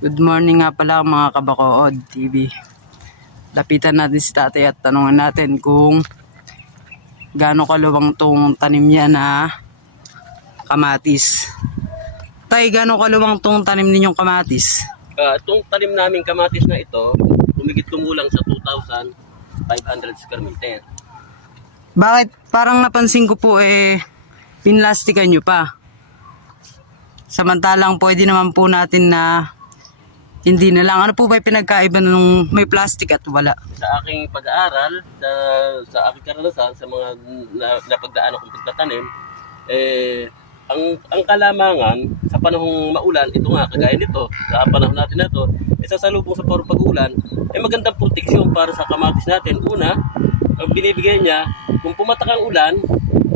Good morning nga pala mga Kabacood TV. Lapitan natin si tatay at tanungan natin kung gaano kaluwang tong tanim niya na kamatis. Tay, gaano kaluwang tong tanim ninyong kamatis? Itong tanim naming kamatis na ito, humigit kumulang sa 2,500 square meter. Bakit parang napansin ko po pinlastikan nyo pa? Samantalang pwede naman po natin na hindi na lang. Ano po ba yung pinagkaiba nung may plastic at wala? Sa aking pag-aaral, sa aking karanasan, sa mga napagdaan akong pagtatanim, ang kalamangan sa panahong maulan, ito nga, kagaya nito, sa panahon natin na ito, sasalubong sa pag-ulan, magandang proteksyon para sa kamatis natin. Una, ang binibigay niya, kung pumatak ang ulan,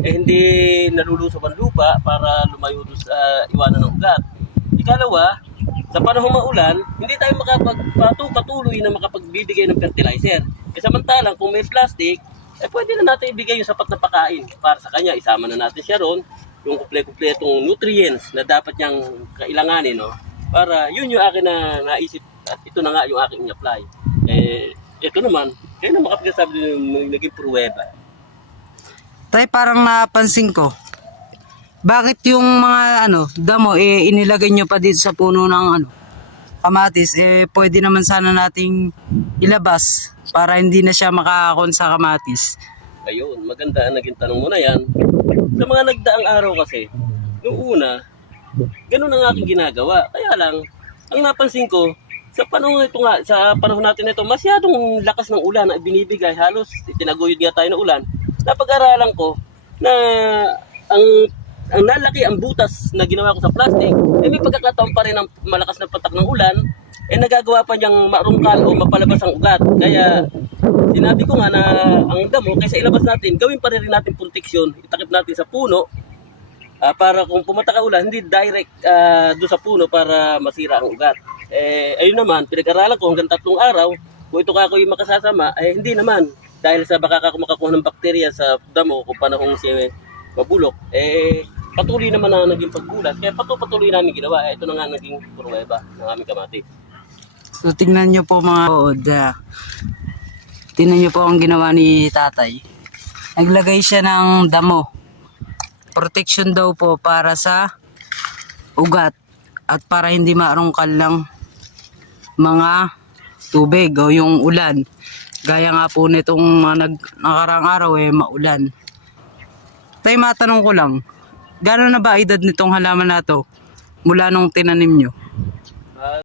hindi nalulusaw ang lupa para lumayo sa iwanan ng ugat. Ikalawa, sa panahong maulan, hindi tayo patuloy na makapagbibigay ng fertilizer. Samantalang kung may plastic, pwede na natin ibigay yung sapat na pagkain para sa kanya. Isama na natin siya ron, yung kumpletong nutrients na dapat niyang kailanganin, no? Para yun yung akin na naisip at ito na nga yung aking apply. Ito naman, kaya na makapagsasabi yung naging pruweba. Tay, parang napansin ko, bakit yung mga damo inilagay nyo pa dito sa puno ng kamatis? Pwede naman sana nating ilabas para hindi na siya makakakon sa kamatis. Ayun, maganda ang naging tanong mo na yan. Sa mga nagdaang araw kasi, noong una, ganun ang aking ginagawa. Kaya lang, ang napansin ko, sa panahon natin ito, masyadong lakas ng ulan na binibigay. Halos tinaguyod nga tayo ng ulan. Napag-aralan ko na ang nalaki ang butas na ginawa ko sa plastic, may pagkakataon pa rin ng malakas na patak ng ulan, nagagawa pa niyang marungkal o mapalabas ang ugat. Kaya sinabi ko nga na ang damo, kaysa ilabas natin, gawin pa rin natin proteksyon, itakip natin sa puno, para kung pumatak ang ulan, hindi direct doon sa puno para masira ang ugat. Ayun naman, pinag-aralan ko hanggang 3 araw, kung ito ka ako yung makasasama, hindi naman. Dahil sa baka ako makakuha ng bakterya sa damo kung panahong siya mabulok, patuloy naman na naging pagkulat. Kaya patuloy namin ginawa. Ito na nga naging pruweba ng aming kamatis. So tingnan nyo po mga Kabacood, tingnan nyo po ang ginawa ni tatay. Naglagay siya ng damo. Protection daw po para sa ugat at para hindi marungkal lang mga tubig o yung ulan. Gaya nga po nitong nakarang araw maulan. Tay, matanong ko lang, gano'n na ba edad nitong halaman na to mula nung tinanim nyo?